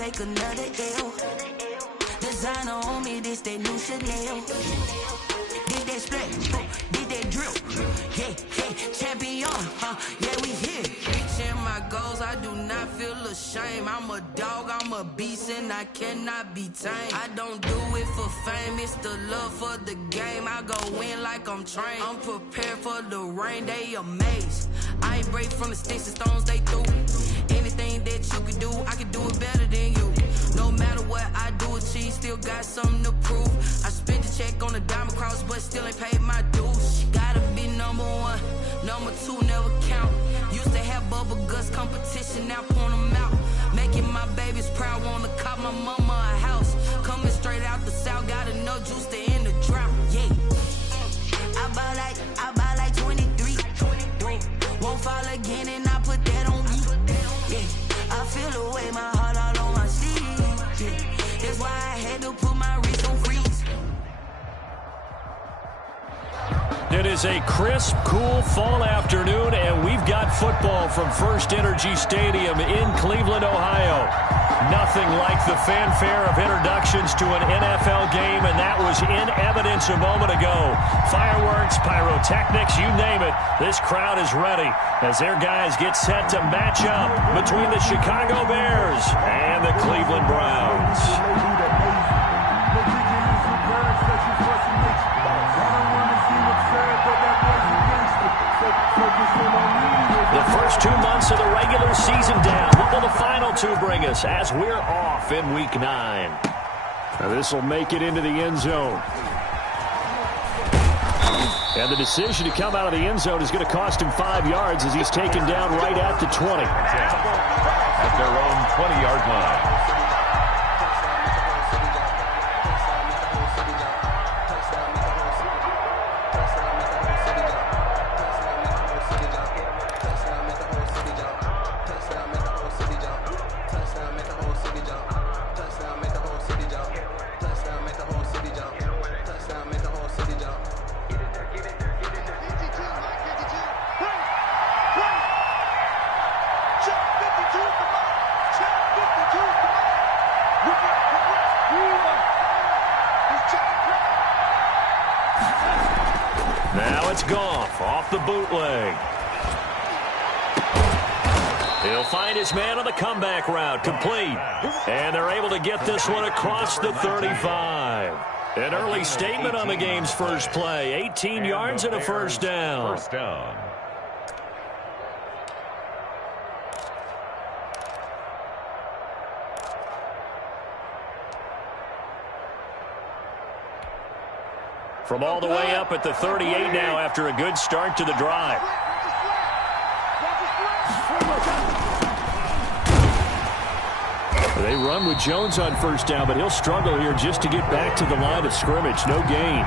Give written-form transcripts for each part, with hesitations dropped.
take another L. Designer on me, this that new Chanel. Did that split, did that drill. Yeah, yeah, champion, yeah, we here. Reaching my goals, I do not feel ashamed. I'm a dog, I'm a beast, and I cannot be tamed. I don't do it for fame, it's the love for the game. I go in like I'm trained. I'm prepared for the rain, they amazed. I ain't break from the sticks and stones they threw. Anything that you can do, I can do it better than you. No matter what I do, achieve, still got something to prove. I spent the check on the diamond cross, but still ain't paid my dues. Gotta be number one, number two never count. Used to have bubble guts competition, now point them out. Making my babies proud, wanna cop my mama a house. Coming straight out the south, got enough juice to end the drought. Yeah, I buy like 23. Won't fall again, and I put that on me. Yeah, I feel the way, my heart all on my sleeve. Yeah, that's why I had to put my wrist on freeze. It is a crisp, cool fall afternoon, and we've got football from First Energy Stadium in Cleveland, Ohio. Nothing like the fanfare of introductions to an NFL game, and that was in evidence a moment ago. Fireworks, pyrotechnics, you name it. This crowd is ready as their guys get set to match up between the Chicago Bears and the Cleveland Browns. The first 2 months of the regular season down. What will the final two bring us as we're off in Week 9? Now this will make it into the end zone. And the decision to come out of the end zone is going to cost him 5 yards as he's taken down right at the 20. At their own 20-yard line. Now it's Goff off the bootleg. He'll find his man on the comeback route, complete. And they're able to get this one across the 35. An early statement on the game's first play. 18 yards and a first down. First down. From all the way up at the 38 now after a good start to the drive. They run with Jones on first down, but he'll struggle here just to get back to the line of scrimmage. No gain.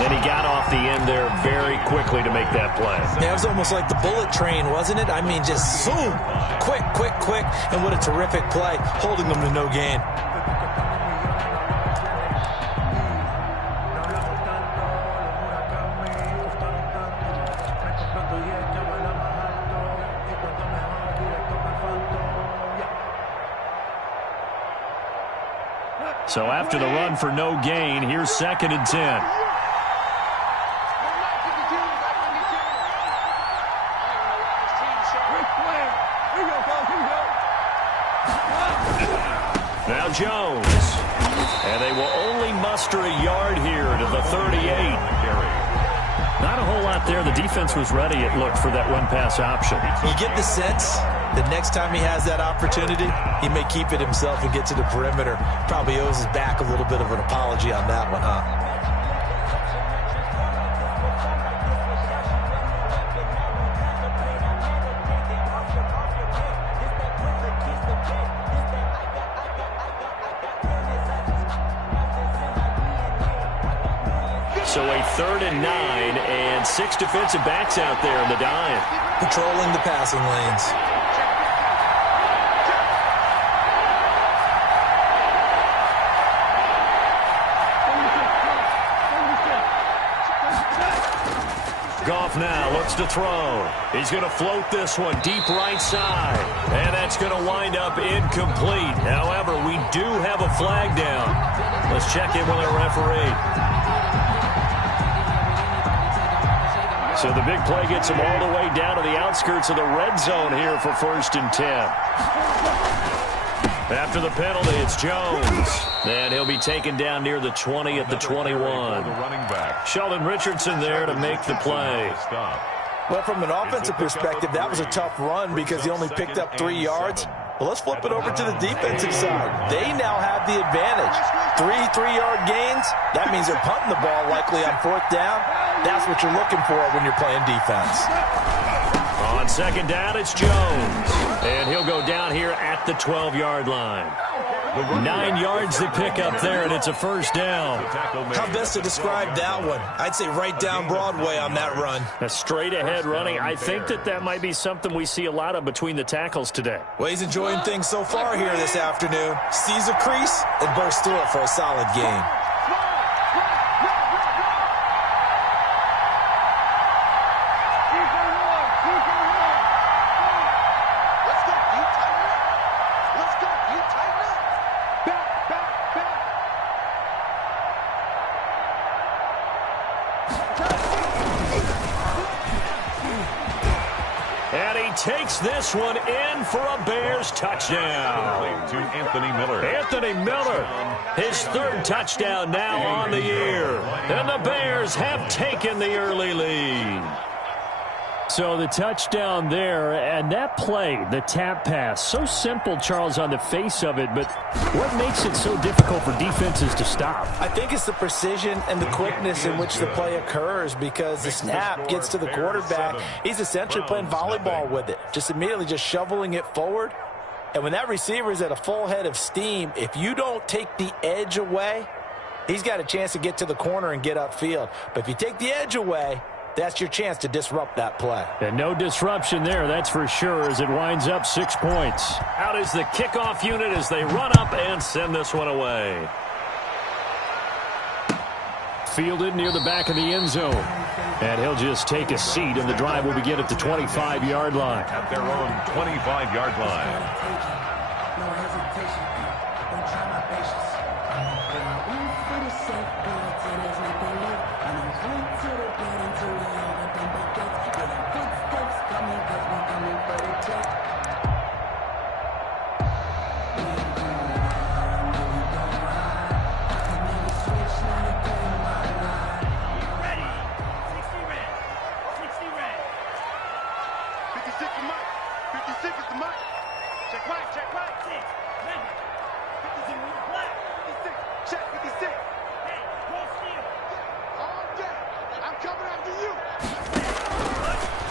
And he got off the end there very quickly to make that play. Yeah, it was almost like the bullet train, wasn't it? I mean, just zoom. Quick, quick, quick. And what a terrific play, holding them to no gain. So after the run for no gain, here's 2nd and 10. Now Jones. And they will only muster a yard here to the 38. Not a whole lot there. The defense was ready, it looked, for that run-pass option. You get the sense that next time he has that opportunity, he may keep it himself and get to the perimeter. Probably owes his back a little bit of an apology on that one, huh? So a 3rd and 9 and 6 defensive backs out there in the dime. Patrolling the passing lanes. Goff now looking looks to throw. He's going to float this one deep right side. And that's going to wind up incomplete. However, we do have a flag down. Let's check in with our referee. So the big play gets him all the way down to the outskirts of the red zone here for 1st and 10. After the penalty, it's Jones. And he'll be taken down near the 20 at the 21. Sheldon Richardson there to make the play. Well, from an offensive perspective, that was a tough run because he only picked up 3 yards. Well, let's flip it over to the defensive side. They now have the advantage. 3 3-yard gains, that means they're punting the ball likely on 4th down. That's what you're looking for when you're playing defense. On 2nd down, it's Jones. And he'll go down here at the 12-yard line. 9 yards to pick up there, and it's a 1st down. How best to describe that one? I'd say right down Broadway on that run. A straight-ahead running. I think that might be something we see a lot of between the tackles today. Well, he's enjoying things so far here this afternoon. Sees a crease and bursts through it for a solid gain. Takes this one in for a Bears touchdown. To Anthony Miller. Anthony Miller, his 3rd touchdown now on the year. And the Bears have taken the early lead. So the touchdown there, and that play, the tap pass, so simple, Charles, on the face of it, but what makes it so difficult for defenses to stop? I think it's the precision and the quickness in which the play occurs because the snap gets to the quarterback. He's essentially playing volleyball with it, just immediately just shoveling it forward. And when that receiver is at a full head of steam, if you don't take the edge away, he's got a chance to get to the corner and get upfield. But if you take the edge away, that's your chance to disrupt that play. And no disruption there, that's for sure, as it winds up 6 points. Out is the kickoff unit as they run up and send this one away. Fielded near the back of the end zone. And he'll just take a seat, and the drive will begin at the 25-yard line. At their own 25-yard line.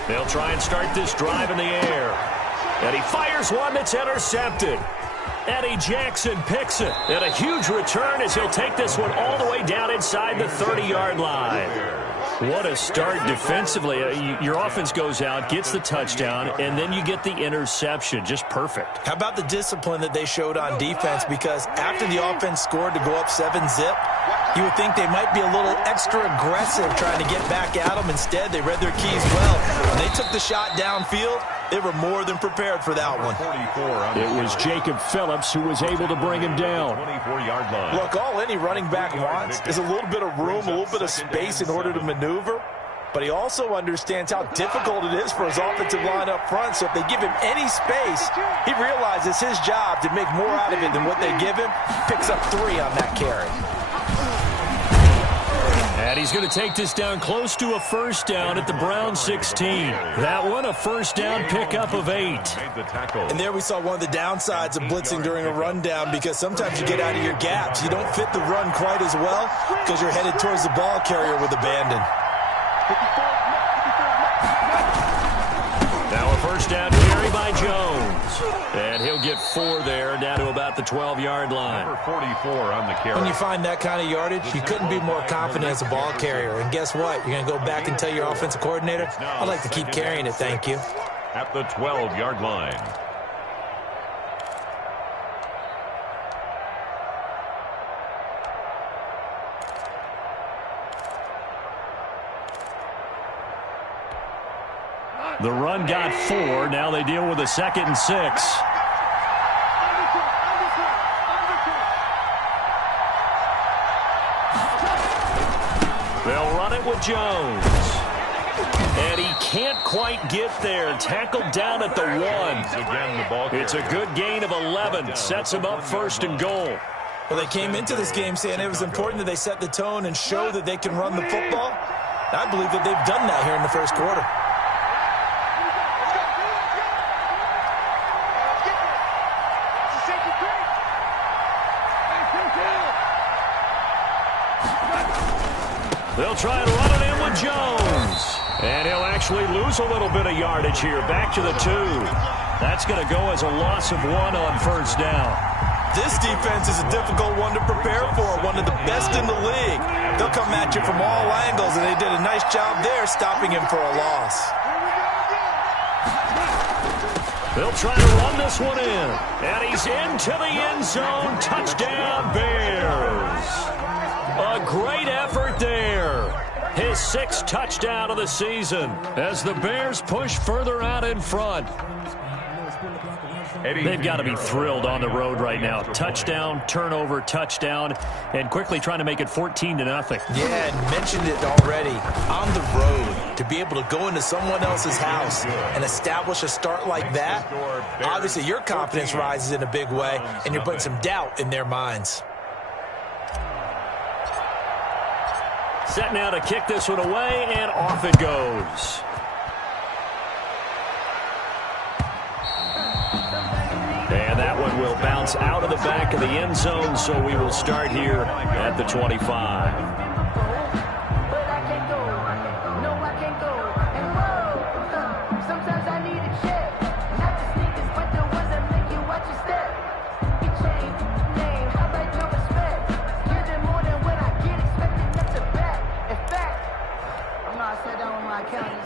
They'll try and start this drive in the air. And he fires one that's intercepted. Eddie Jackson picks it. And a huge return as he'll take this one all the way down inside the 30-yard line. What a start defensively. Your offense goes out, gets the touchdown, and then you get the interception. Just perfect. How about the discipline that they showed on defense? Because after the offense scored to go up 7-zip, you would think they might be a little extra aggressive trying to get back at them. Instead, they read their keys well. When they took the shot downfield, they were more than prepared for that one. It was Jacob Phillips who was able to bring him down. 24-yard line. Look, all any running back wants is a little bit of room, a little bit of space in order to maneuver. But he also understands how difficult it is for his offensive line up front. So if they give him any space, he realizes his job to make more out of it than what they give him. Picks up 3 on that carry. And he's going to take this down close to a first down at the Brown 16. That one, a first down pickup of 8. And there we saw one of the downsides of blitzing during a rundown, because sometimes you get out of your gaps. You don't fit the run quite as well because you're headed towards the ball carrier with abandon. Now a first down carry by Jones. And he'll get 4 there, down to about the 12-yard line. Number 44 on the carry. When you find that kind of yardage, you couldn't be more confident as a ball carrier. And guess what? You're going to go back and tell your offensive coordinator, I'd like to keep carrying it, thank you. At the 12-yard line. The run got 4. Now they deal with a 2nd and 6. They'll run it with Jones. And he can't quite get there. Tackled down at the 1. It's a good gain of 11. Sets him up 1st and goal. Well, they came into this game saying it was important that they set the tone and show that they can run the football. I believe that they've done that here in the first quarter. They'll try and run it in with Jones. And he'll actually lose a little bit of yardage here. Back to the 2. That's going to go as a loss of 1 on 1st down. This defense is a difficult one to prepare for, one of the best in the league. They'll come at you from all angles, and they did a nice job there stopping him for a loss. They'll try to run this one in. And he's into the end zone. Touchdown, Bears. A great effort there. His 6th touchdown of the season as the Bears push further out in front. They've got to be thrilled on the road right now. Touchdown, turnover, touchdown, and quickly trying to make it 14-0. Yeah, and mentioned it already. On the road, to be able to go into someone else's house and establish a start like that, obviously your confidence rises in a big way, and you're putting some doubt in their minds. Set now to kick this one away, and off it goes. And that one will bounce out of the back of the end zone, so we will start here at the 25.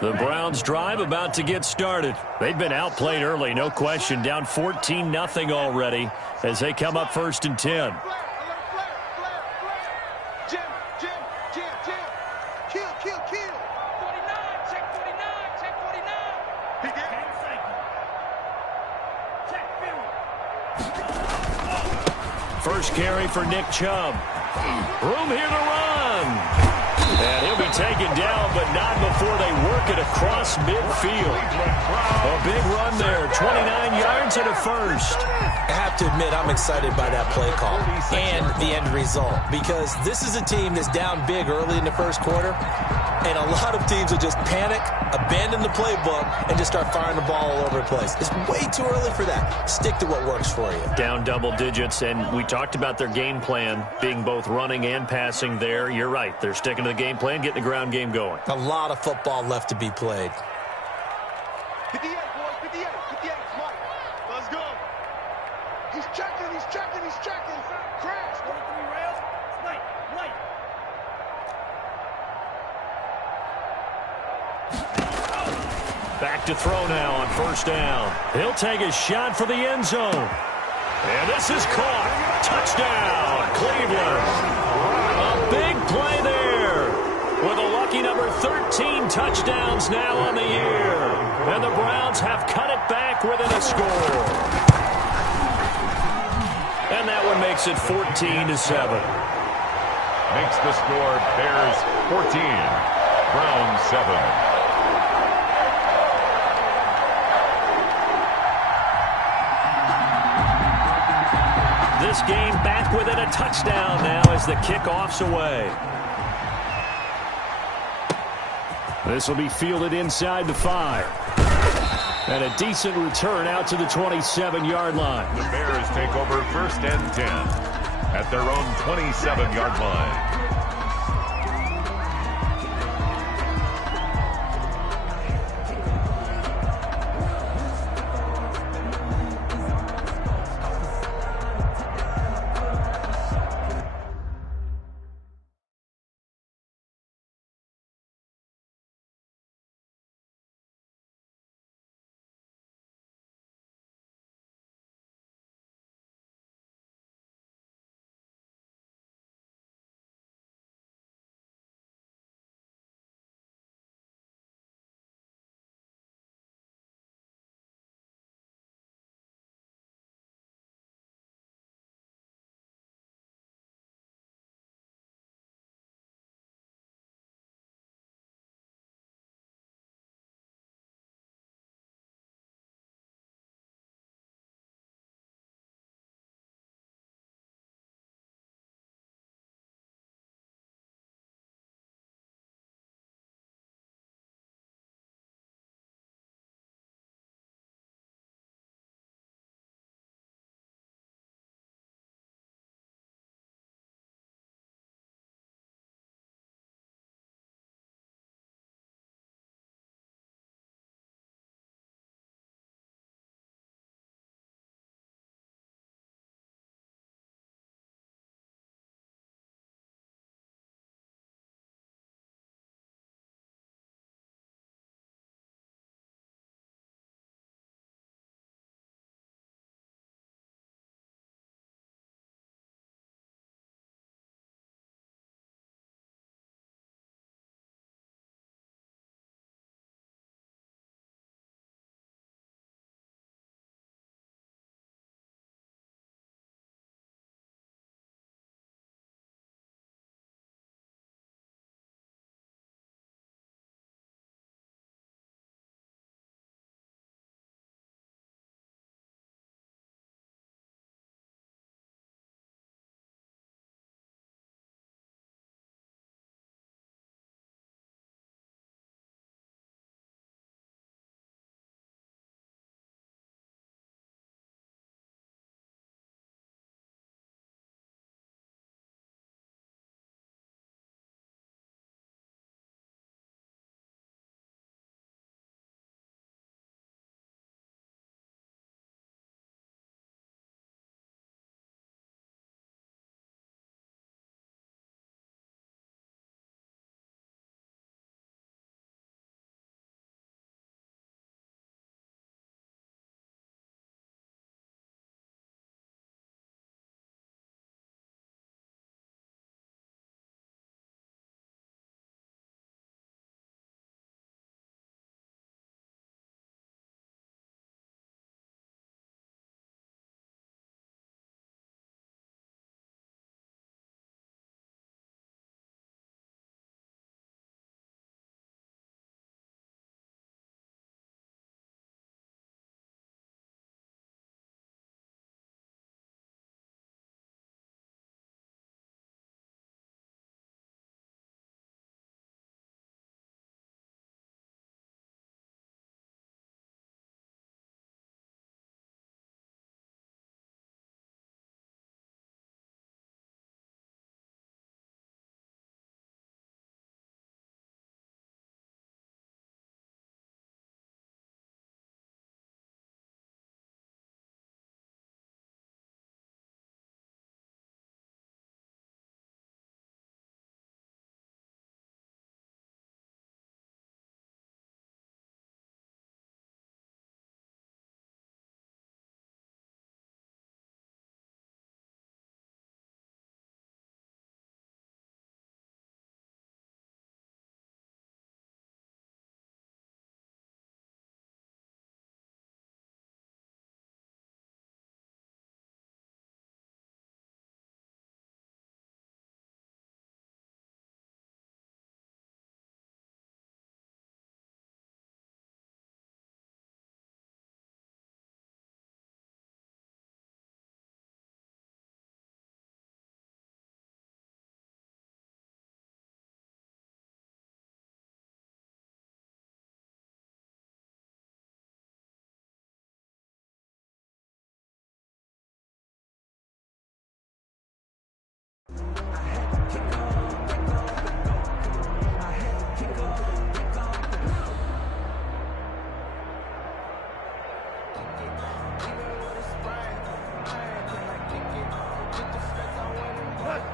The Browns drive about to get started. They've been outplayed early, no question. Down 14-0 already as they come up 1st and 10. First carry for Nick Chubb. Room here to run. And he'll be taken down, but not before they work it across midfield. A big run there, 29 yards and a 1st. I have to admit, I'm excited by that play call and the end result, because this is a team that's down big early in the first quarter, and a lot of teams will just panic, abandon the playbook, and just start firing the ball all over the place. It's way too early for that. Stick to what works for you. Down double digits, and we talked about their game plan being both running and passing there. You're right. They're sticking to the game plan, getting the ground game going. A lot of football left to be played. 58, boys, 58, 58, come on. Let's go. He's checking, he's checking, he's checking. Crash. 23 rails. Right, right. Back to throw now on 1st down. He'll take a shot for the end zone. And this is caught. Touchdown, Cleveland. A big play there. With a lucky number 13 touchdowns now on the year. And the Browns have cut it back within a score. And that one makes it 14-7. Makes the score Bears 14, Browns 7. This game back within a touchdown now as the kickoff's away. This will be fielded inside the 5. And a decent return out to the 27-yard line. The Bears take over 1st and 10 at their own 27-yard line.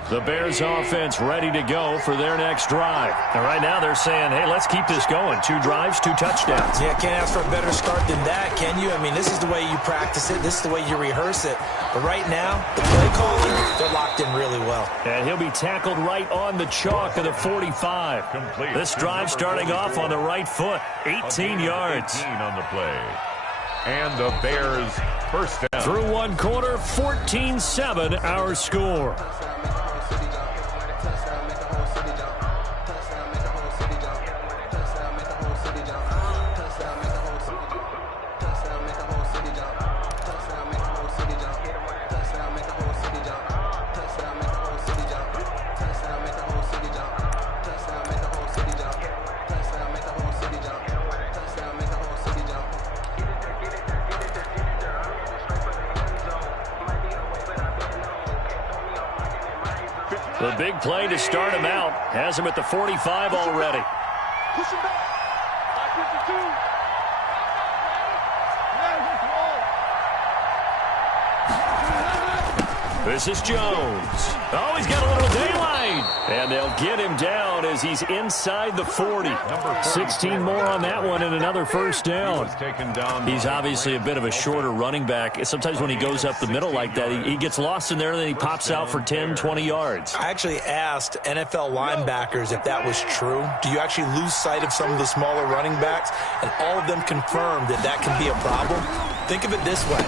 The Bears offense ready to go for their next drive. And right now they're saying, hey, let's keep this going. 2 drives, 2 touchdowns. Yeah, can't ask for a better start than that, can you? I mean, this is the way you practice it. This is the way you rehearse it. But right now, the play calling, they're locked in really well. And he'll be tackled right on the chalk of the 45. Complete. This drive starting off on the right foot. 18 yards. 18 on the play. And the Bears first down. Through 1 quarter, 14-7 our score. The big play to start him out has him at the 45 already. Push him back. 552. This is Jones. Oh, he's got a little daylight. And they'll get him down as he's inside the 40. 16 more on that one and another first down. He's obviously a bit of a shorter running back. Sometimes when he goes up the middle like that, he gets lost in there and then he pops out for 10, 20 yards. I actually asked NFL linebackers if that was true. Do you actually lose sight of some of the smaller running backs? And all of them confirmed that that can be a problem. Think of it this way.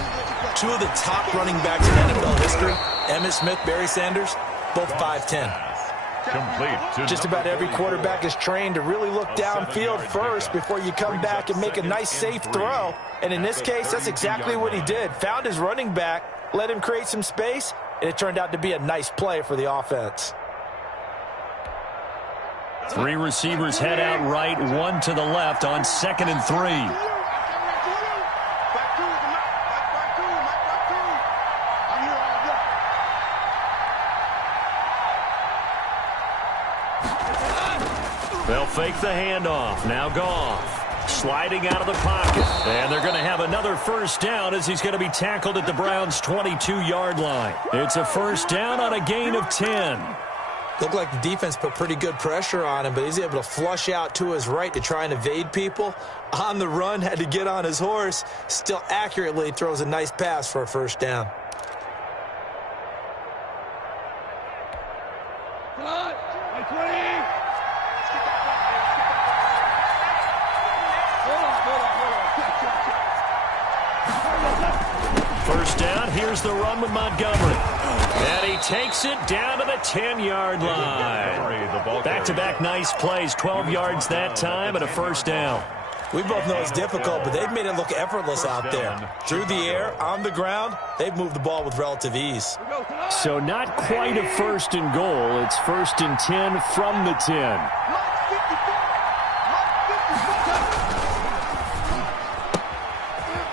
2 of the top running backs in NFL history, Emmitt Smith, Barry Sanders, both 5'10". Complete. Just about every quarterback is trained to really look downfield first before you come back and make a nice, safe throw. And in this case, that's exactly what he did. Found his running back, let him create some space, and it turned out to be a nice play for the offense. 3 receivers head out right, 1 to the left on 2nd and 3. They'll fake the handoff. Now Goff sliding out of the pocket. And they're going to have another first down as he's going to be tackled at the Browns' 22-yard line. It's a first down on a gain of 10. Looked like the defense put pretty good pressure on him, but he's able to flush out to his right to try and evade people. On the run, had to get on his horse. Still accurately throws a nice pass for a first down. First down, here's the run with Montgomery. And he takes it down to the 10-yard line. Back-to-back nice plays, 12 yards that time and a first down. We both know it's difficult, but they've made it look effortless out there. Through the air, on the ground, they've moved the ball with relative ease. So not quite a first and goal. It's 1st and 10 from the 10.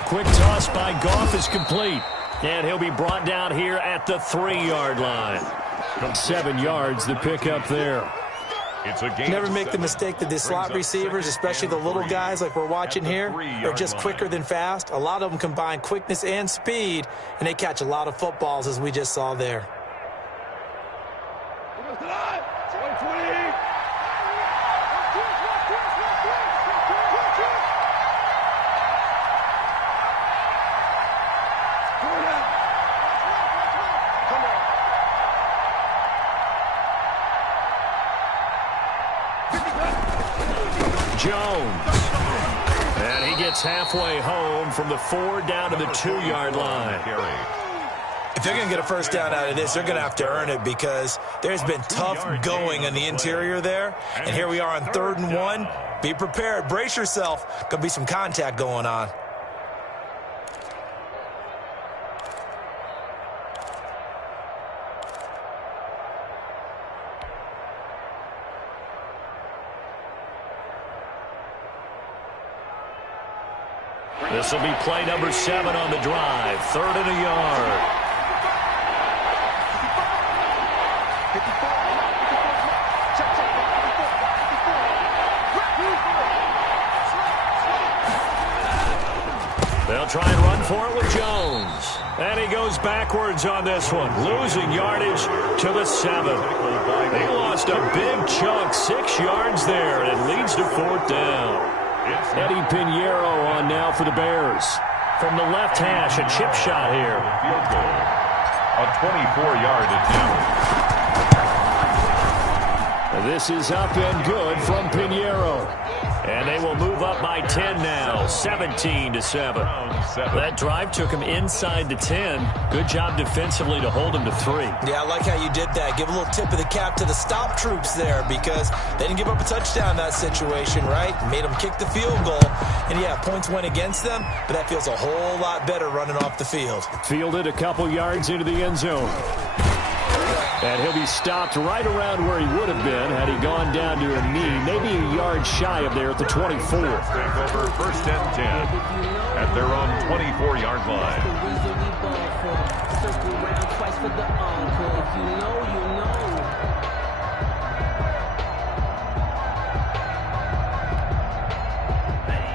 Quick toss by Goff is complete. And he'll be brought down here at the 3-yard line. 7 yards, the pickup there. Never make the mistake that the slot receivers, especially the little guys like we're watching here, are just quicker than fast. A lot of them combine quickness and speed, and they catch a lot of footballs, as we just saw there. Jones. And he gets halfway home from the 4 down to the 2-yard line. If they're going to get a first down out of this, they're going to have to earn it because there's been tough going in the interior there. And here we are on 3rd and 1. Be prepared. Brace yourself. Going to be some contact going on. This will be play number 7 on the drive. 3rd and a yard. They'll try and run for it with Jones. And he goes backwards on this one, losing yardage to the 7. They lost a big chunk, 6 yards there, and it leads to 4th down. Eddie Pinheiro on now for the Bears. From the left hash, a chip shot here. Field goal. A 24-yard attempt. This is up and good from Pinheiro. And they will move up by 10 now, 17-7. That drive took him inside the 10. Good job defensively to hold him to 3. Yeah, I like how you did that. Give a little tip of the cap to the stop troops there because they didn't give up a touchdown in that situation, right? Made them kick the field goal. And, yeah, points went against them, but that feels a whole lot better running off the field. Fielded a couple yards into the end zone. And he'll be stopped right around where he would have been had he gone down to a knee, maybe a yard shy of there at the 24. Take over 1st and 10 at their own 24-yard line. Circle around twice for the encore. If you know, you know.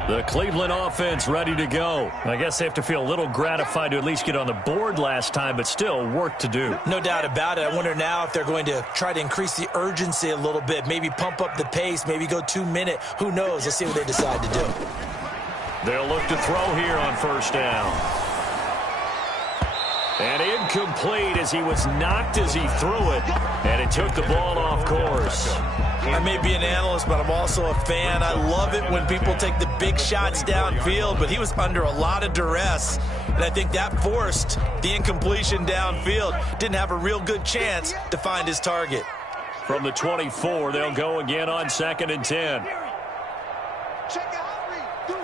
The Cleveland offense ready to go. I guess they have to feel a little gratified to at least get on the board last time, but still work to do. No doubt about it. I wonder now if they're going to try to increase the urgency a little bit, maybe pump up the pace, maybe go 2-minute. Who knows? Let's see what they decide to do. They'll look to throw here on 1st down. And incomplete as he was knocked as he threw it, and it took the ball off course. I may be an analyst, but I'm also a fan. I love it when people take the big shots downfield, but he was under a lot of duress, and I think that forced the incompletion downfield. Didn't have a real good chance to find his target. From the 24, they'll go again on 2nd and 10. Check it out, Reed. Deuce.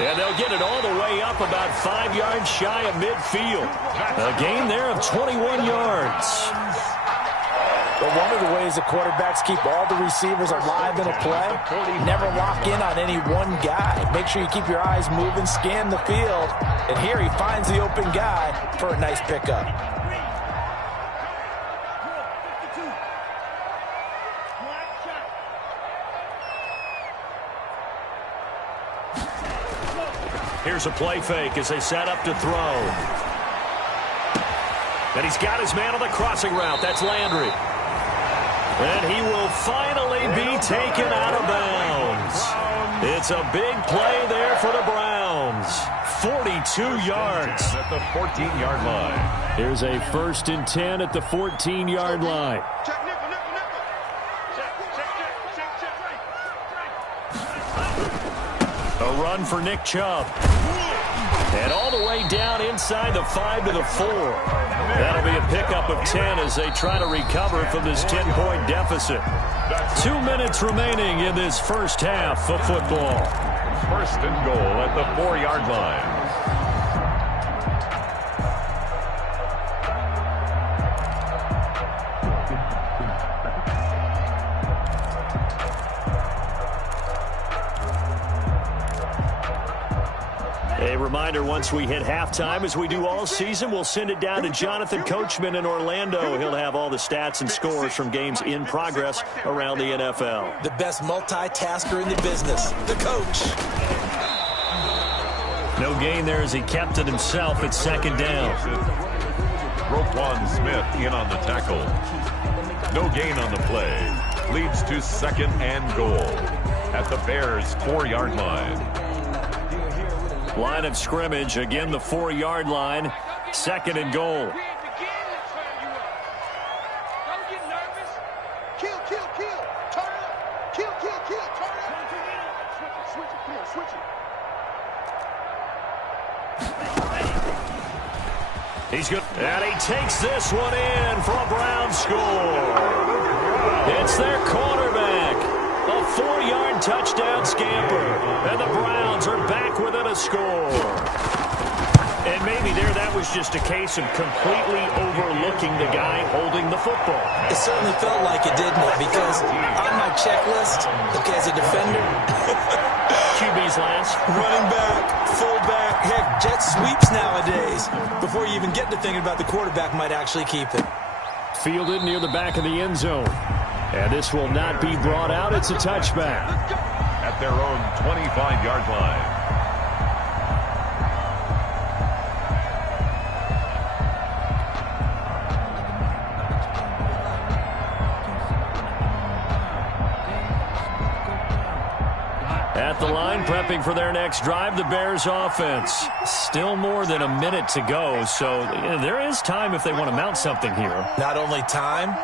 And they'll get it all the way up about 5 yards shy of midfield. A gain there of 21 yards. But one of the ways the quarterbacks keep all the receivers alive in a play, never lock in on any one guy. Make sure you keep your eyes moving, scan the field. And here he finds the open guy for a nice pickup. Here's a play fake as they set up to throw. And he's got his man on the crossing route. That's Landry. And he will finally be taken out of bounds. It's a big play there for the Browns. 42 yards. At the 14-yard line. Here's a 1st and 10 at the 14-yard line. Check nickel. A run for Nick Chubb. And all the way down inside the 5 to the 4. That'll be a pickup of 10 as they try to recover from this 10-point deficit. 2 minutes remaining in this first half of football. 1st and goal at the 4-yard line. A reminder, once we hit halftime, as we do all season, we'll send it down to Jonathan Coachman in Orlando. He'll have all the stats and scores from games in progress around the NFL. The best multitasker in the business, the coach. No gain there as he kept it himself at 2nd down. Roquan Smith in on the tackle. No gain on the play. Leads to 2nd and goal at the Bears' 4-yard line. Line of scrimmage, again the 4-yard line, 2nd and goal. Kill. Turn up. Kill. Turn up. Switch it. Come on, switch it. He's good. And he takes this one in for a Brown score. It's their quarterback. A 4-yard touchdown scamper. And the Browns are back within a score. And maybe there that was just a case of completely overlooking the guy holding the football. It certainly felt like it, didn't it? Because on my checklist, okay, as a defender, QB's last. running back, fullback, heck, jet sweeps nowadays. Before you even get to thinking about the quarterback might actually keep it. fielded near the back of the end zone. And this will not be brought out. It's a touchback. At their own 25-yard line. At the line, prepping for their next drive, the Bears offense. Still more than a minute to go, so there is time if they want to mount something here. Not only time,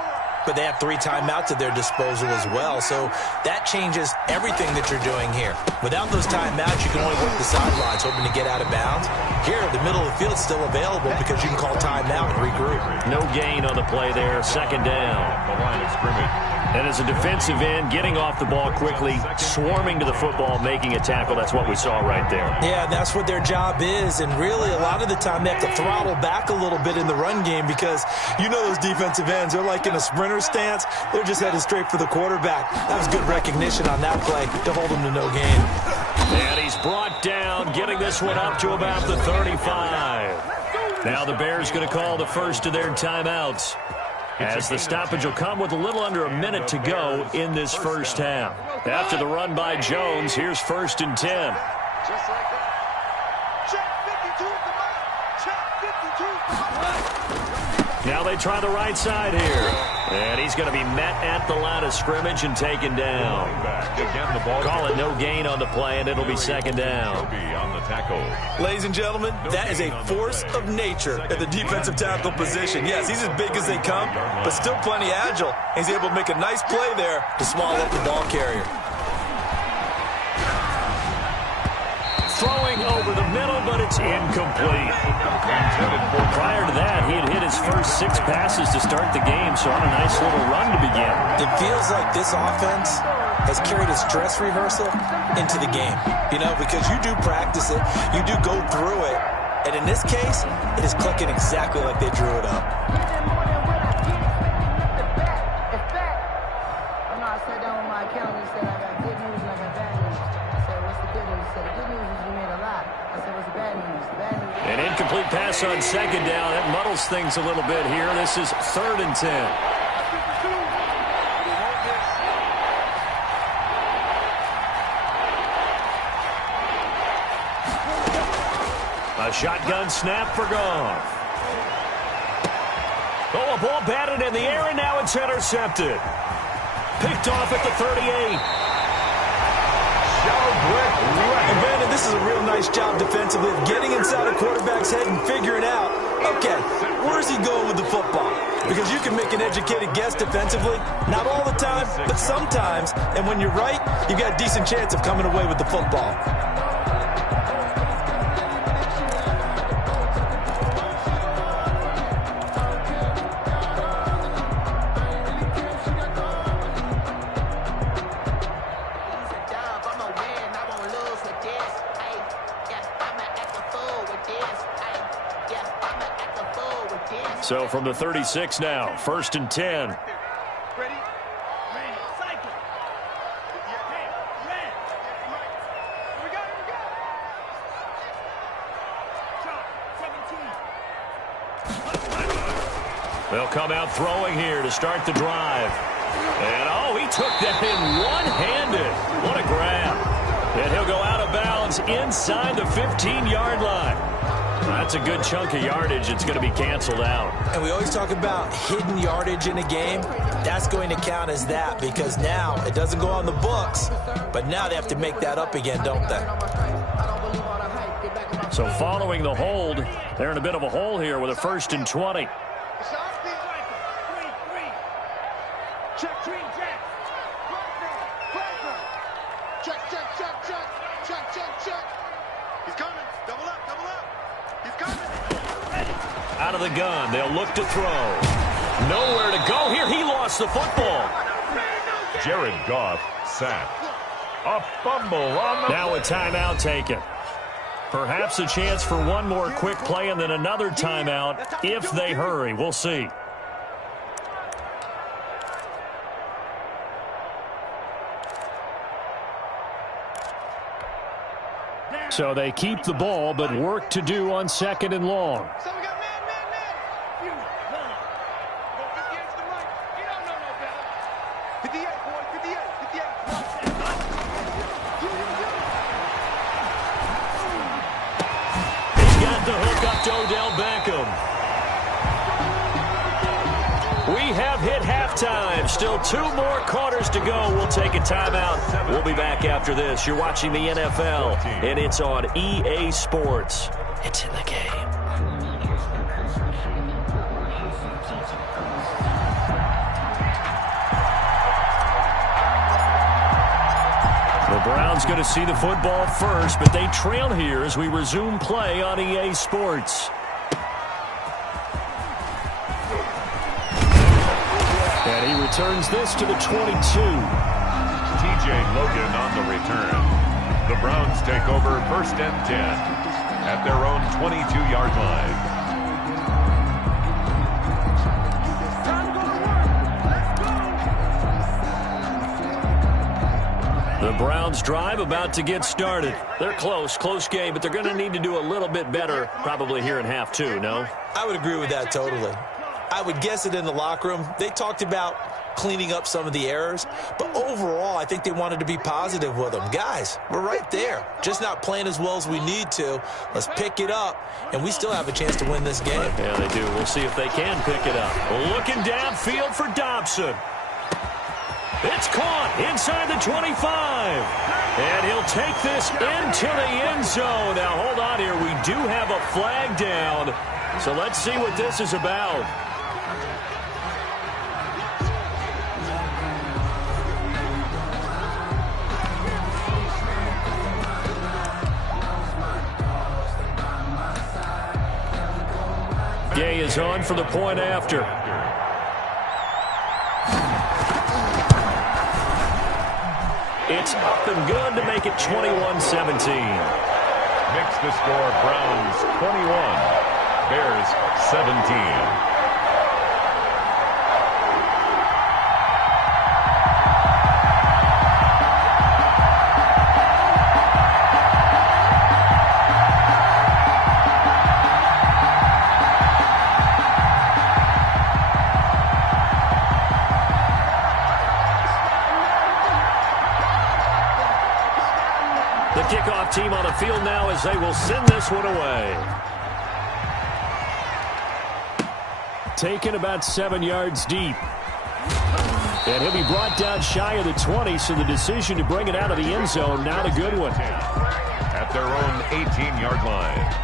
but they have 3 timeouts at their disposal as well, so that changes everything that you're doing here. Without those timeouts, you can only work the sidelines, hoping to get out of bounds. Here, the middle of the field is still available because you can call timeout and regroup. No gain on the play there, second down. The line of scrimmage. And as a defensive end, getting off the ball quickly, swarming to the football, making a tackle, that's what we saw right there. Yeah, that's what their job is, and really a lot of the time they have to throttle back a little bit in the run game because you know those defensive ends, they're like in a sprinter stance. They're just headed straight for the quarterback. That was good recognition on that play to hold him to no gain. And he's brought down, getting this one up to about the 35. Now the Bears going to call the first of their timeouts, as the stoppage will come with a little under a minute to go in this first half. After the run by Jones, here's 1st and 10. Just like that. Check 52 at the line. Check 52 at the line. Now they try the right side here. And he's going to be met at the line of scrimmage and taken down. Again, the ball. Call it no gain on the play, and it'll be second down. On the tackle. Ladies and gentlemen, that is a force of nature at the defensive tackle position. Yes, he's as big as they come, but still plenty agile. He's able to make a nice play there to swallow up the ball carrier. Throwing over the middle, but it's incomplete. Prior to that, he had hit his first 6 passes to start the game, so on a nice little run to begin. It feels like this offense has carried a stress rehearsal into the game, you know, because you do practice it, you do go through it, and in this case, it is clicking exactly like they drew it up. I sat down with my accountant and said, I got good news and I got bad news. I said, what's the good news? He said, the good news is you made a lot. I said, what's the bad news? The bad news. An incomplete pass on second down. That muddles things a little bit here. This is 3rd and 10. A shotgun snap for Goff. Oh, a ball batted in the air, and now it's intercepted. Picked off at the 38. And Brandon, this is a real nice job defensively of getting inside a quarterback's head and figuring out, okay, where's he going with the football? Because you can make an educated guess defensively, not all the time, but sometimes. And when you're right, you've got a decent chance of coming away with the football. So from the 36 now, 1st and 10. Ready? Cycle. Red. Here we go. Chop, 17. They'll come out throwing here to start the drive. And, oh, he took that in one-handed. What a grab. And he'll go out of bounds inside the 15-yard line. That's a good chunk of yardage. It's going to be canceled out. And we always talk about hidden yardage in a game. That's going to count as that because now it doesn't go on the books, but now they have to make that up again, don't they? So following the hold, they're in a bit of a hole here with a 1st and 20. Check. He's coming. Double up. He's coming. Out of the gun, they'll look to throw. Nowhere to go here. He lost the football. Jared Goff sacked. A fumble on the Now a timeout taken. Perhaps a chance for one more quick play and then another timeout if they hurry. We'll see. So they keep the ball, but work to do on 2nd and long. So we got man. 58, boys, 58, 58. He's got the hook up to Odell Beckham. We have hit halftime. Still 2 more quarters to go. We'll take a timeout. We'll be back after this. You're watching the NFL, and it's on EA Sports. It's in the game. The Browns going to see the football first, but they trail here as we resume play on EA Sports. And he returns this to the 22. TJ Logan on the return. The Browns take over 1st and 10 at their own 22-yard line. The Browns drive about to get started. They're close game, but they're going to need to do a little bit better probably here in half 2, no? I would agree with that totally. I would guess it in the locker room. They talked about cleaning up some of the errors, but overall, I think they wanted to be positive with them. Guys, we're right there. Just not playing as well as we need to. Let's pick it up, and we still have a chance to win this game. Yeah, they do. We'll see if they can pick it up. Looking downfield for Dobson. It's caught inside the 25. And he'll take this into the end zone. Now, hold on here. We do have a flag down. So let's see what this is about. Gay is on for the point after. It's up and good to make it 21-17. Makes the score Browns 21, Bears 17. Kickoff team on the field now as they will send this one away. Taken about 7 yards deep. And he'll be brought down shy of the 20, so the decision to bring it out of the end zone, not a good one. At their own 18-yard line.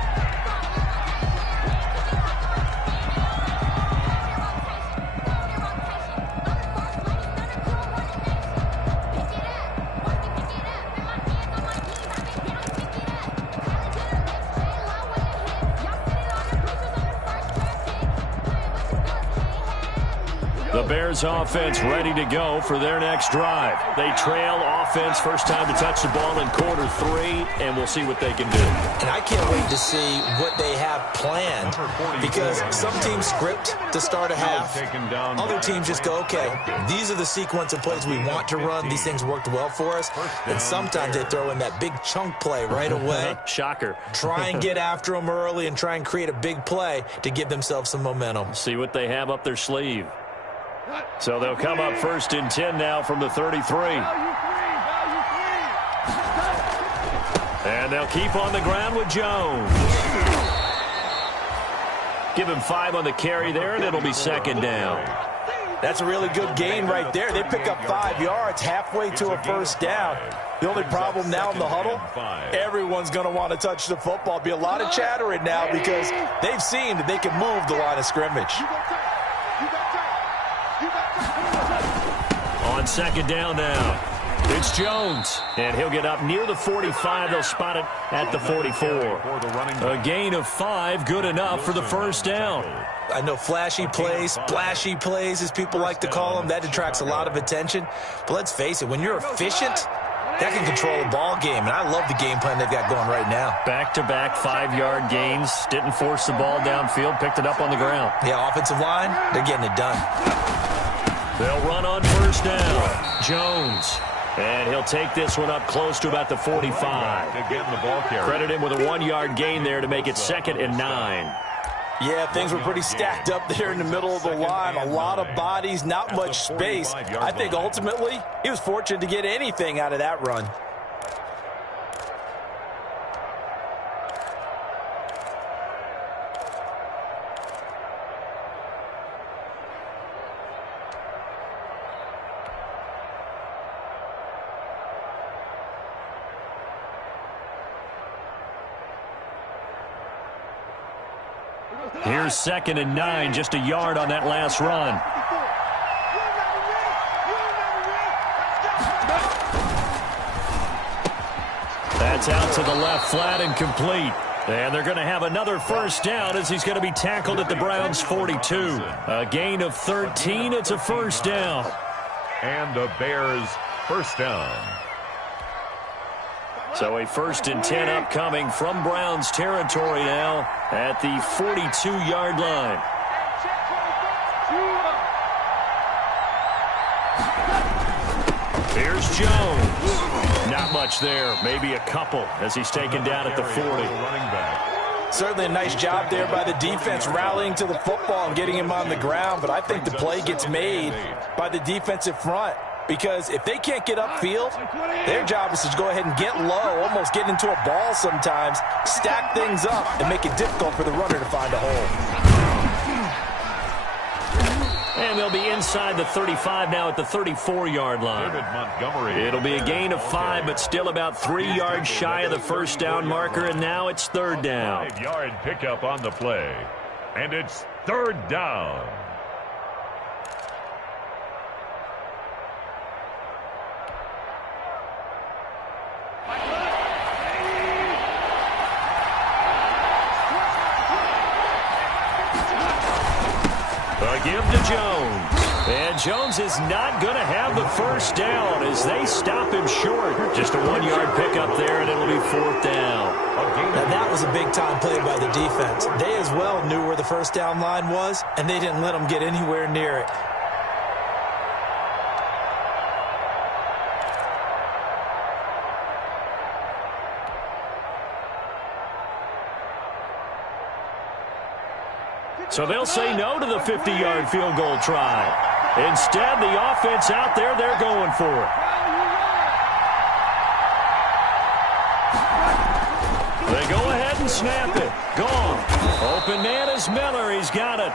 The Bears offense ready to go for their next drive. They trail offense, first time to touch the ball in quarter 3, and we'll see what they can do. And I can't wait to see what they have planned, because some teams script to start a half. Other teams just go, okay, these are the sequence of plays we want to run. These things worked well for us. And sometimes they throw in that big chunk play right away. Shocker. Try and get after them early and try and create a big play to give themselves some momentum. See what they have up their sleeve. So they'll come up 1st and 10 now from the 33. And they'll keep on the ground with Jones. Give him 5 on the carry there, and it'll be 2nd down. That's a really good gain right there. They pick up 5 yards halfway to a 1st down. The only problem now in the huddle, everyone's going to want to touch the football. Be a lot of chattering now because they've seen that they can move the line of scrimmage. On 2nd down now, it's Jones, and he'll get up near the 45. They'll spot it at the 44. A gain of 5, good enough for the 1st down. I know flashy plays, splashy plays, as people like to call them, that attracts a lot of attention. But let's face it, when you're efficient, that can control a ball game, and I love the game plan they've got going right now. Back-to-back 5-yard gains, didn't force the ball downfield, picked it up on the ground. Yeah, offensive line, they're getting it done. They'll run on 1st down. Jones. And he'll take this one up close to about the 45. Again, the ball carrier. Credit him with a 1-yard gain there to make it 2nd and 9. Yeah, things were pretty stacked up there in the middle of the line. A lot of bodies, not much space. I think ultimately he was fortunate to get anything out of that run. Here's 2nd and 9, just a yard on that last run. That's out to the left, flat and complete. And they're going to have another first down as he's going to be tackled at the Browns' 42. A gain of 13. It's a first down. And the Bears first down. So a 1st and 10 upcoming from Browns territory now at the 42-yard line. Here's Jones. Not much there. Maybe a couple as he's taken down at the 40. Certainly a nice job there by the defense rallying to the football and getting him on the ground. But I think the play gets made by the defensive front. Because if they can't get upfield, their job is to go ahead and get low, almost get into a ball sometimes, stack things up, and make it difficult for the runner to find a hole. And they'll be inside the 35 now at the 34-yard line. It'll be a gain of 5, but still about 3 yards shy of the first down marker, and now it's 3rd down. 5-yard pickup on the play, and it's 3rd down. Give to Jones. And Jones is not going to have the first down as they stop him short. Just a 1-yard pickup there, and it'll be 4th down. Now, that was a big-time play by the defense. They as well knew where the first down line was, and they didn't let them get anywhere near it. So they'll say no to the 50-yard field goal try. Instead, the offense out there, they're going for it. They go ahead and snap it. Gone. Open man is Miller. He's got it.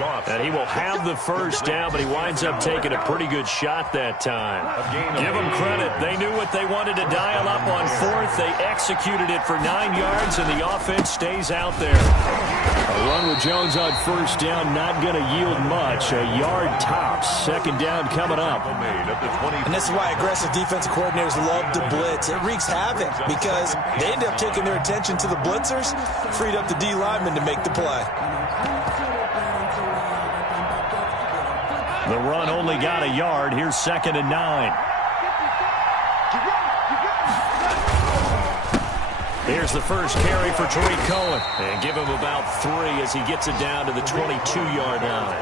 And he will have the first down, but he winds up taking a pretty good shot that time. Give them credit. They knew what they wanted to dial up on 4th. They executed it for 9 yards, and the offense stays out there. A run with Jones on first down, not going to yield much. A yard tops. 2nd down coming up. And this is why aggressive defensive coordinators love to blitz. It wreaks havoc because they end up taking their attention to the blitzers, freed up the D lineman to make the play. The run only got a yard. Here's 2nd and 9. Here's the first carry for Tariq Cohen. And give him about 3 as he gets it down to the 22-yard line.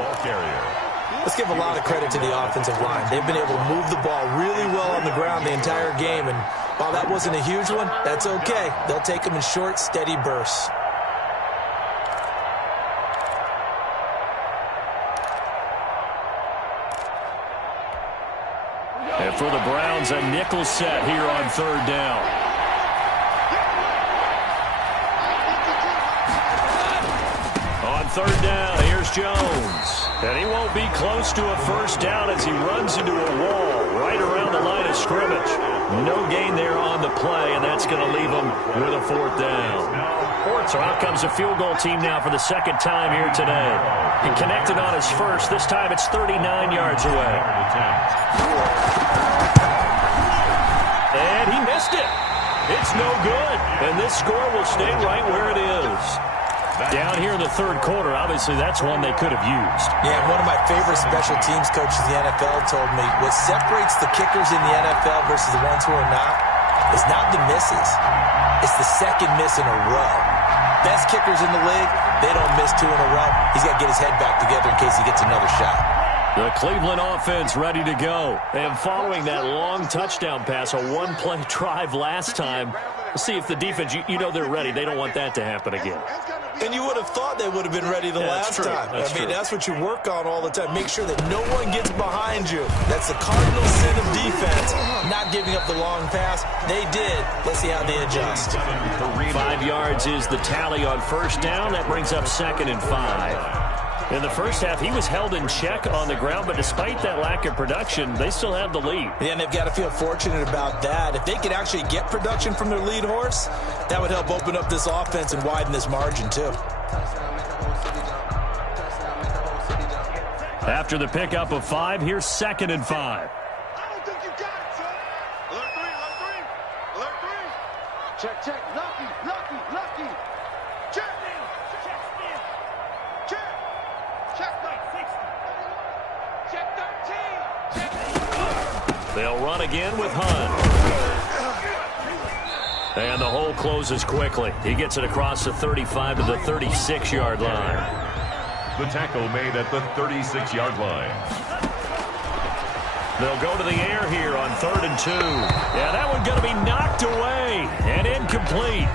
Let's give a lot of credit to the offensive line. They've been able to move the ball really well on the ground the entire game. And while that wasn't a huge one, that's okay. They'll take them in short, steady bursts. And for the Browns, a nickel set here on 3rd down. On 3rd down, here's Jones. And he won't be close to a first down as he runs into a wall right around the line of scrimmage. No gain there on the play, and that's going to leave him with a 4th down. So out comes a field goal team now for the 2nd time here today. He connected on his first. This time it's 39 yards away. And he missed it. It's no good. And this score will stay right where it is. Down here in the 3rd quarter, obviously that's one they could have used. Yeah, one of my favorite special teams coaches in the NFL told me what separates the kickers in the NFL versus the ones who are not is not the misses. It's the 2nd miss in a row. Best kickers in the league, they don't miss 2 in a row. He's got to get his head back together in case he gets another shot. The Cleveland offense ready to go. And following that long touchdown pass, a 1-play drive last time, we'll see if the defense, you know they're ready. They don't want that to happen again. And you would have thought they would have been ready the last time. I mean, that's what you work on all the time. Make sure that no one gets behind you. That's the cardinal sin of defense, not giving up the long pass. They did. Let's see how they adjust. 5 yards is the tally on first down. That brings up 2nd and 5. In the first half, he was held in check on the ground, but despite that lack of production, they still have the lead. Yeah, and they've got to feel fortunate about that. If they could actually get production from their lead horse, that would help open up this offense and widen this margin, too. After the pickup of 5, here's 2nd and 5. I don't think you got it, son. Alert 3, alert 3. Alert 3. Check, check. Lucky, lucky, lucky. Check. Check, spin. Check. Check, 60. Check, 13. Check. They'll run again with Hunt. And the hole closes quickly. He gets it across the 35 to the 36-yard line. The tackle made at the 36-yard line. They'll go to the air here on 3rd and 2. Yeah, that one going to be knocked away and incomplete.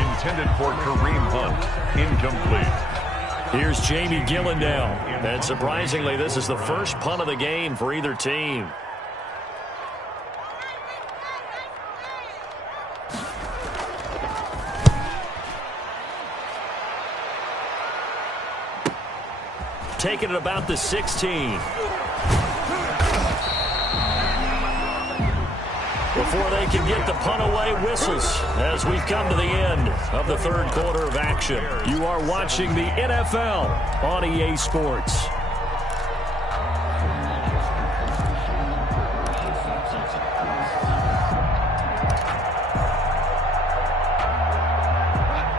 Intended for Kareem Hunt. Incomplete. Here's Jamie Gillandale. And surprisingly, this is the first punt of the game for either team. Taking it about the 16. Before they can get the punt away, whistles as we've come to the end of the 3rd quarter of action. You are watching the NFL on EA Sports.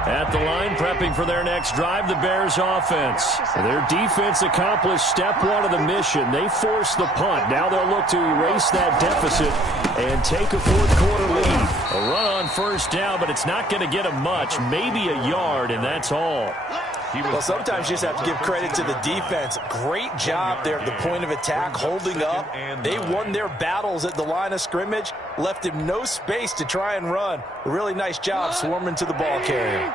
At the line, prepping for their next drive, the Bears offense. Their defense accomplished step 1 of the mission. They forced the punt. Now they'll look to erase that deficit and take a 4th quarter lead. A run on first down, but it's not going to get them much. Maybe a yard, and that's all. Well, sometimes you just have to give credit to the defense. Great job there at the point of attack, holding up. They won their battles at the line of scrimmage, left him no space to try and run. A really nice job swarming to the ball carrier.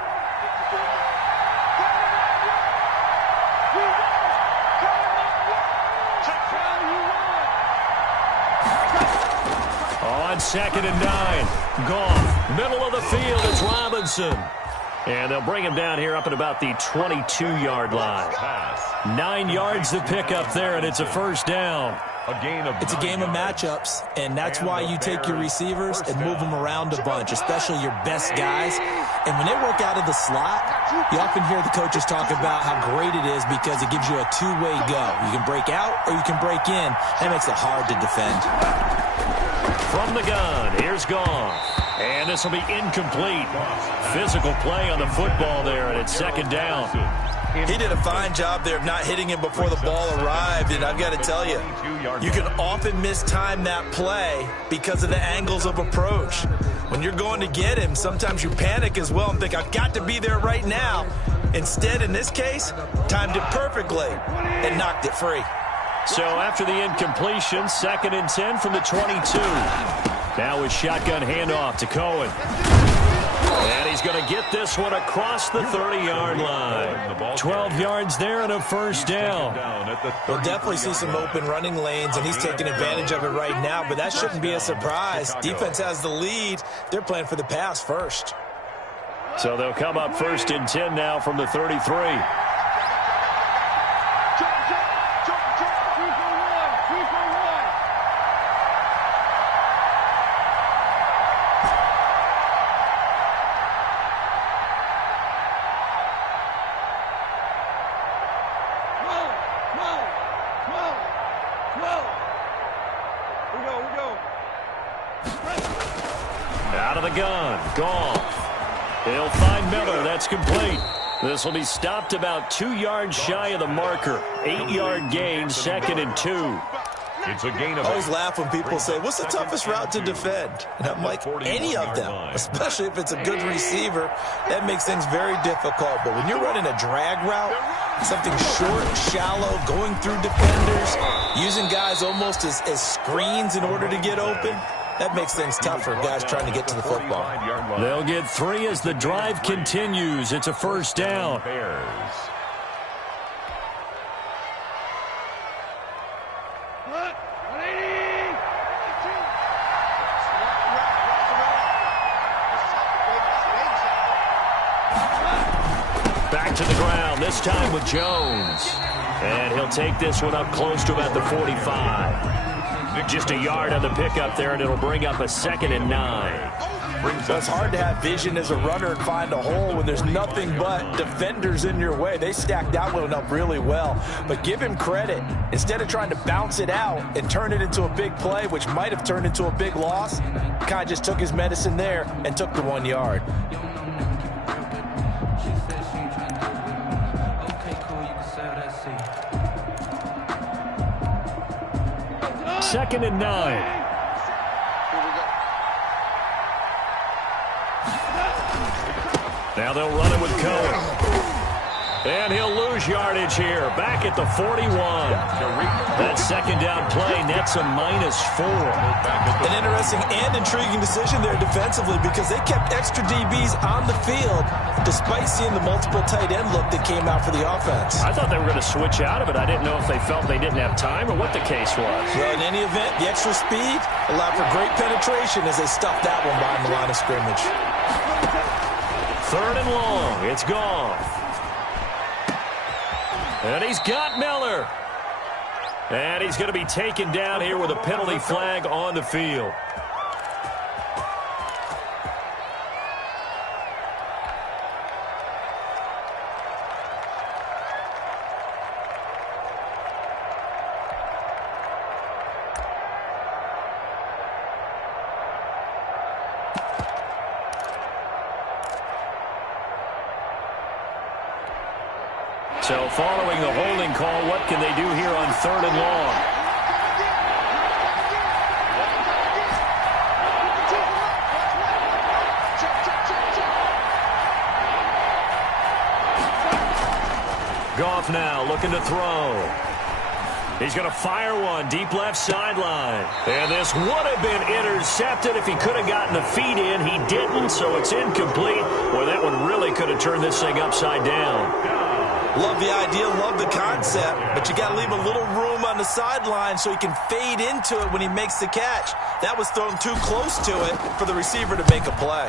On 2nd and 9, Goff, middle of the field, it's Robinson. And they'll bring him down here up at about the 22-yard line. 9 yards to pick up there, and it's a first down. It's a game of matchups, and that's why you take your receivers and move them around a bunch, especially your best guys. And when they work out of the slot, you often hear the coaches talk about how great it is because it gives you a two-way go. You can break out or you can break in. That makes it hard to defend. From the gun, here's Goff. And this will be incomplete. Physical play on the football there, and it's 2nd down. He did a fine job there of not hitting him before the ball arrived, and I've got to tell you, you can often mistime that play because of the angles of approach. When you're going to get him, sometimes you panic as well and think, I've got to be there right now. Instead, in this case, timed it perfectly and knocked it free. So after the incompletion, 2nd and 10 from the 22. Now a shotgun handoff to Cohen. And he's going to get this one across the 30-yard line. 12 yards there and a first down. We'll definitely see some open running lanes, and he's taking advantage of it right now, but that shouldn't be a surprise. Defense has the lead. They're playing for the pass first. So they'll come up 1st and 10 now from the 33. Out of the gun, Goff. They'll find Miller. That's complete. This will be stopped about 2 yards shy of the marker. 8-yard gain, 2nd and 2. It's a gain of I always laugh when people say, what's the toughest route to defend? And I'm like, any of them, especially if it's a good receiver. That makes things very difficult. But when you're running a drag route, something short, shallow, going through defenders, using guys almost as screens in order to get open, That makes things tough for guys trying to get to the football. They'll get 3 as the drive continues. It's a first down. Back to the ground, this time with Jones. And he'll take this one up close to about the 45. Just a yard on the pickup there, and it'll bring up a 2nd and 9. Well, it's hard to have vision as a runner and find a hole when there's nothing but defenders in your way. They stacked that one up really well. But give him credit. Instead of trying to bounce it out and turn it into a big play, which might have turned into a big loss, kind of just took his medicine there and took the 1 yard. 2nd and 9. Now they'll run it with Cohen. And he'll lose yardage here. Back at the 41. That 2nd down play nets a -4. An interesting and intriguing decision there defensively because they kept extra DBs on the field despite seeing the multiple tight end look that came out for the offense. I thought they were going to switch out of it. I didn't know if they felt they didn't have time or what the case was. Well, in any event, the extra speed allowed for great penetration as they stuffed that one behind the line of scrimmage. 3rd and long. It's gone. And he's got Miller. And he's going to be taken down here with a penalty flag on the field. So following the holding call, what can they do here on 3rd and long? Goff now looking to throw. He's going to fire one deep left sideline. And this would have been intercepted if he could have gotten the feet in. He didn't, so it's incomplete. Boy, that one really could have turned this thing upside down. Love the idea, love the concept, but you got to leave a little room on the sideline so he can fade into it when he makes the catch. That was thrown too close to it for the receiver to make a play.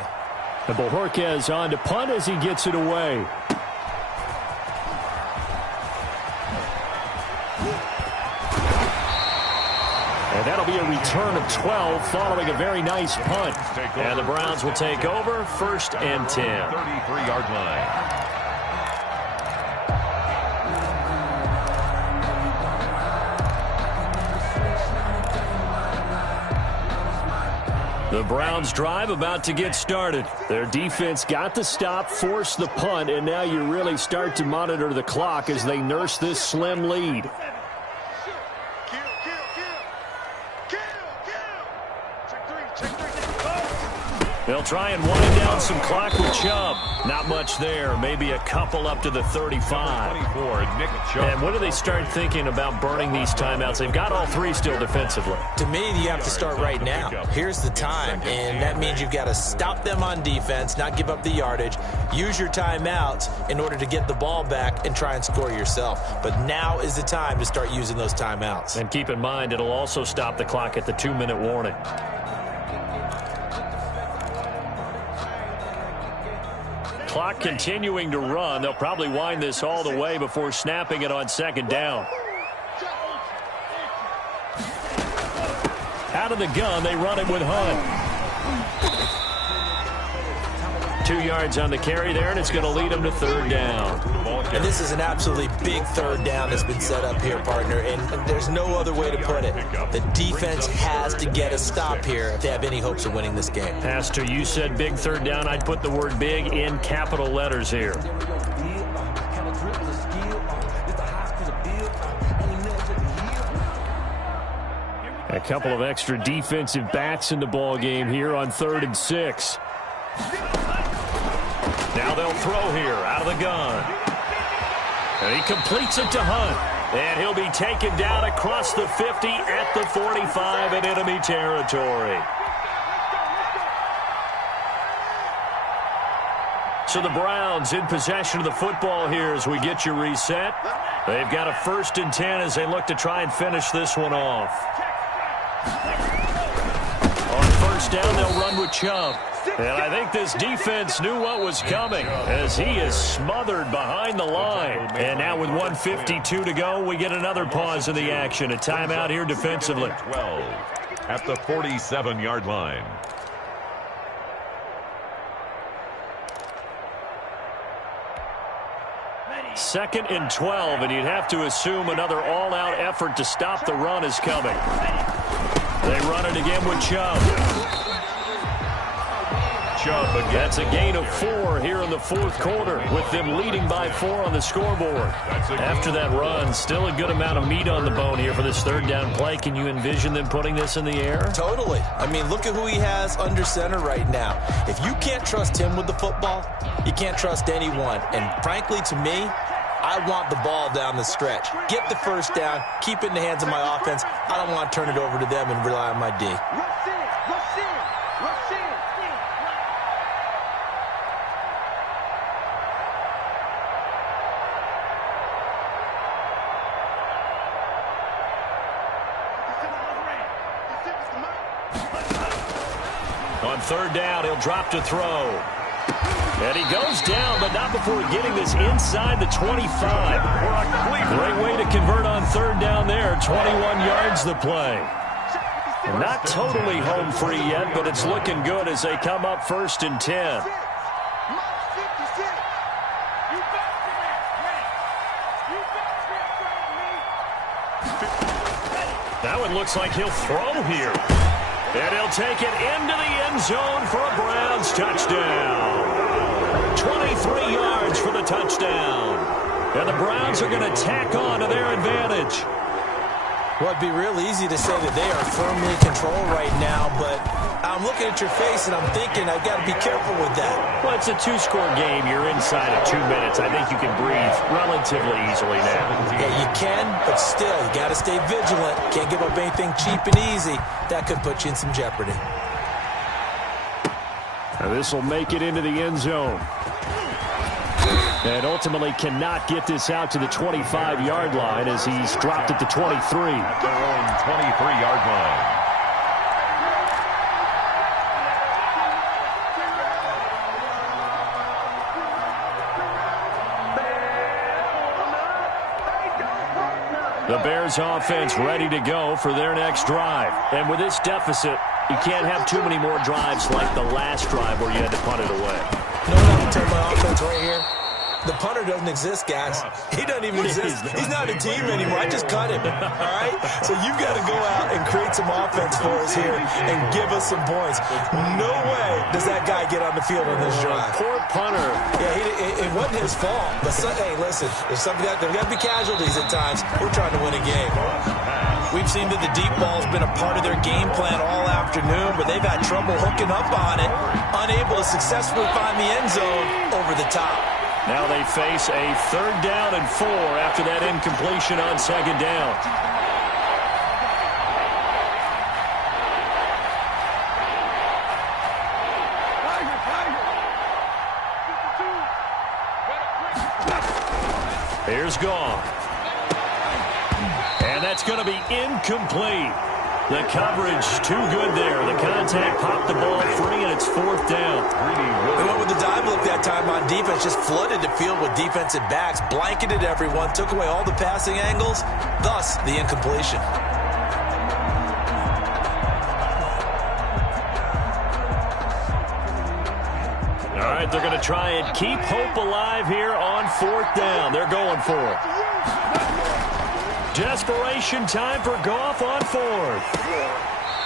And Bojorquez on to punt as he gets it away. And that'll be a return of 12 following a very nice punt. And the Browns will take over 1st and 10. 33-yard line. The Browns drive about to get started. Their defense got the stop, forced the punt, and now you really start to monitor the clock as they nurse this slim lead. They'll try and wind down some clock with Chubb. Not much there. Maybe a couple up to the 35. 24, Nick Chubb. And when do they start thinking about burning these timeouts? They've got all 3 still defensively. To me, you have to start right now. Here's the time, and that means you've got to stop them on defense, not give up the yardage, use your timeouts in order to get the ball back and try and score yourself. But now is the time to start using those timeouts. And keep in mind, it'll also stop the clock at the 2-minute warning. Clock continuing to run. They'll probably wind this all the way before snapping it on 2nd down. Out of the gun, they run it with Hunt. 2 yards on the carry there, and it's going to lead them to 3rd down. And this is an absolutely big 3rd down that's been set up here, partner, and there's no other way to put it. The defense has to get a stop here if they have any hopes of winning this game. Pastor, you said big 3rd down. I'd put the word big in capital letters here. A couple of extra defensive backs in the ball game here on 3rd and 6. Now they'll throw here out of the gun. And he completes it to Hunt. And he'll be taken down across the 50 at the 45 in enemy territory. So the Browns in possession of the football here as we get you reset. They've got a 1st and 10 as they look to try and finish this one off. On 1st down, they'll run with Chubb. And I think this defense knew what was coming as he is smothered behind the line. And now with 1:52 to go, we get another pause in the action. A timeout here defensively. 12 at the 47-yard line. Second and 12, and you'd have to assume another all-out effort to stop the run is coming. They run it again with Chubb. That's a gain of 4 here in the 4th quarter, with them leading by 4 on the scoreboard. After that run, still a good amount of meat on the bone here for this 3rd down play. Can you envision them putting this in the air? Totally. I mean, look at who he has under center right now. If you can't trust him with the football, you can't trust anyone. And frankly, to me, I want the ball down the stretch. Get the 1st down, keep it in the hands of my offense. I don't want to turn it over to them and rely on my D. On 3rd down, he'll drop to throw. And he goes down, but not before getting this inside the 25. Great way to convert on 3rd down there. 21 yards the play. Not totally home free yet, but it's looking good as they come up 1st and 10. That one looks like he'll throw here. And he'll take it into the end zone for a Browns touchdown. 23 yards for the touchdown. And the Browns are going to tack on to their advantage. Well, it'd be real easy to say that they are firmly in control right now, but I'm looking at your face and I'm thinking I've got to be careful with that. Well, it's a 2-score game. You're inside of 2 minutes. I think you can breathe relatively easily now. Yeah, you can, but still, you got to stay vigilant. Can't give up anything cheap and easy. That could put you in some jeopardy. Now this will make it into the end zone. And ultimately cannot get this out to the 25-yard line as he's dropped at the 23. Their own 23-yard line. The Bears offense ready to go for their next drive. And with this deficit, you can't have too many more drives like the last drive where you had to punt it away. You know what I can tell my offense right here? The punter doesn't exist, guys. He doesn't even exist. He's not a team anymore. I just cut him. All right? So you've got to go out and create some offense for us here and give us some points. No way does that guy get on the field on this drive. Poor punter. Yeah, it wasn't his fault. But, hey, listen, there's got to be casualties at times. We're trying to win a game. We've seen that the deep ball's been a part of their game plan all afternoon, but they've had trouble hooking up on it, unable to successfully find the end zone over the top. Now they face a 3rd down and 4 after that incompletion on 2nd down. Here's Gone. And that's going to be incomplete. The coverage too good there. The contact popped the ball free, and it's 4th down. They went with the dive look that time on defense, just flooded the field with defensive backs, blanketed everyone, took away all the passing angles, thus the incompletion. All right, they're going to try and keep hope alive here on 4th down. They're going for it. Desperation time for Goff on 4th.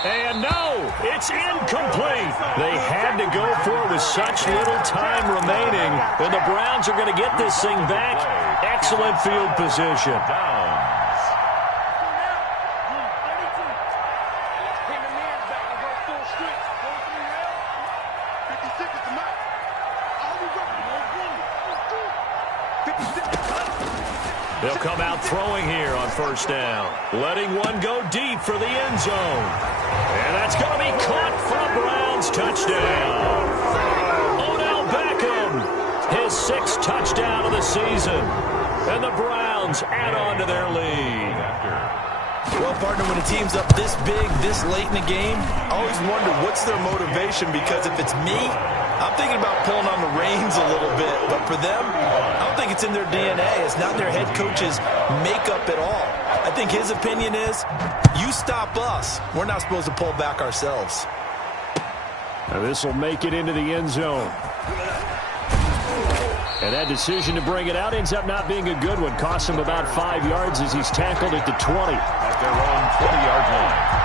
And no, it's incomplete. They had to go for it with such little time remaining. And the Browns are going to get this thing back. Excellent field position. They'll come out throwing here on 1st down. Letting one go deep for the end zone. And that's going to be caught for a Browns touchdown. Odell Beckham 6th touchdown of the season. And the Browns add on to their lead. Well, partner, when a team's up this big, this late in the game, I always wonder what's their motivation, because if it's me, I'm thinking about pulling on the reins a little bit. But for them, I don't think it's in their DNA. It's not their head coach's makeup at all. I think his opinion is, you stop us, we're not supposed to pull back ourselves. Now this will make it into the end zone. And that decision to bring it out ends up not being a good one. Costs him about 5 yards as he's tackled at the 20. At their own 20-yard line.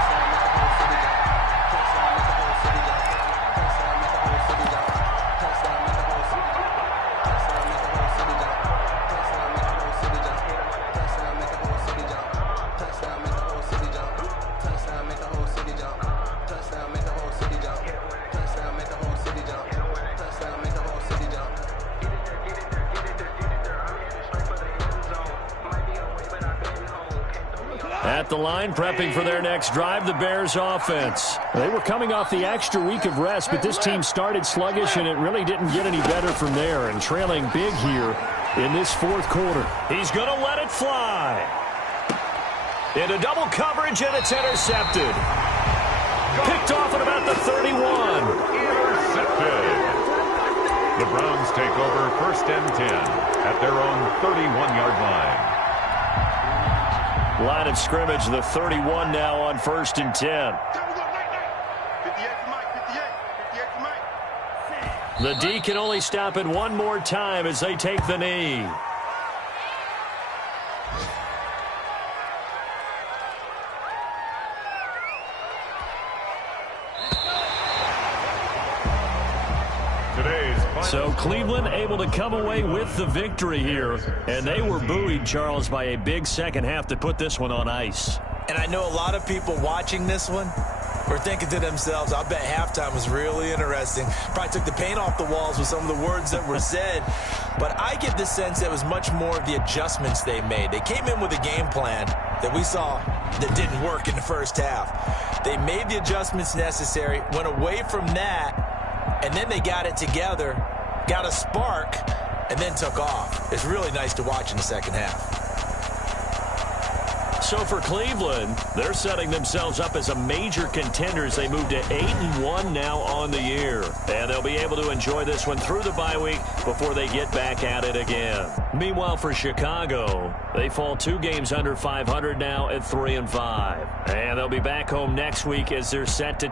At the line, prepping for their next drive, the Bears offense. They were coming off the extra week of rest, but this team started sluggish, and it really didn't get any better from there, and trailing big here in this fourth quarter. He's going to let it fly. Into double coverage, and it's intercepted. Picked off at about the 31. Intercepted. The Browns take over 1st and 10 at their own 31-yard line. Line of scrimmage, the 31 now on 1st and 10. The D can only stop it one more time as they take the knee. So Cleveland able to come away with the victory here. And they were buoyed, Charles, by a big second half to put this one on ice. And I know a lot of people watching this one were thinking to themselves, I bet halftime was really interesting. Probably took the paint off the walls with some of the words that were said. But I get the sense that it was much more of the adjustments they made. They came in with a game plan that we saw that didn't work in the first half. They made the adjustments necessary, went away from that, and then they got it together, got a spark, and then took off. It's really nice to watch in the second half. So for Cleveland, they're setting themselves up as a major contender as they move to 8-1 now on the year. And they'll be able to enjoy this one through the bye week before they get back at it again. Meanwhile, for Chicago, they fall 2 games under 500 now at 3-5. And they'll be back home next week as they're set to